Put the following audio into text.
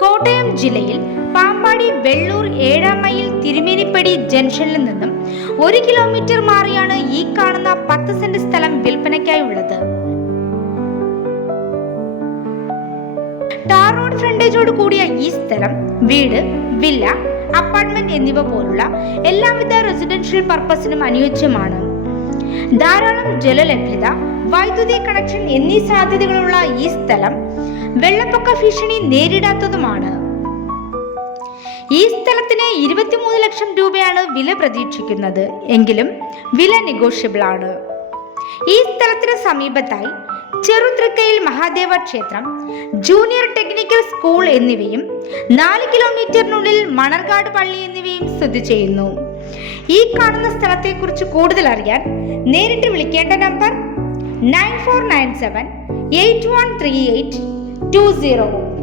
കോട്ടയം ജില്ലയിൽ പാമ്പാടി വെള്ളൂർ 7-ാം മൈൽ തിരുമേനിപ്പടി ജംഗ്ഷനിൽ നിന്നും 1 കിലോമീറ്റർ മാറിയാണ് ഈ കാണുന്ന 10 സെന്റ് സ്ഥലം വിൽപ്പനയ്ക്കായുള്ളത്. ടാർ റോഡ് ഫ്രണ്ടേജോട് കൂടിയ ഈ സ്ഥലം വീട്, വില്ല, അപ്പാർട്ട്മെന്റ് എന്നിവ പോലുള്ള എല്ലാവിധ റെസിഡൻഷ്യൽ പർപ്പസിനും അനുയോജ്യമാണ്. ധാരാളം ജലലഭ്യത, വൈദ്യുതി കണക്ഷൻ എന്നീ സാധ്യതകളുള്ള ഈ സ്ഥലം വെള്ളപ്പൊക്ക ഭീഷണി നേരിടാത്തതുമാണ്. ഈ സ്ഥലത്തിന് 23 ലക്ഷം രൂപയാണ് വില പ്രതീക്ഷിക്കുന്നത്. എങ്കിലും വില നെഗോഷ്യബിൾ ആണ്. ഈ സ്ഥലത്തിന് സമീപത്തായി ചെറുതൃക്കയിൽ മഹാദേവ ക്ഷേത്രം, ജൂനിയർ ടെക്നിക്കൽ സ്കൂൾ എന്നിവയും 4 കിലോമീറ്ററിനുള്ളിൽ മണർകാട് പള്ളി എന്നിവയും സ്ഥിതി ചെയ്യുന്നു. ഈ കാണുന്ന സ്ഥലത്തെക്കുറിച്ച് കൂടുതൽ അറിയാൻ നേരിട്ട് വിളിക്കേണ്ട നമ്പർ 9497 813820.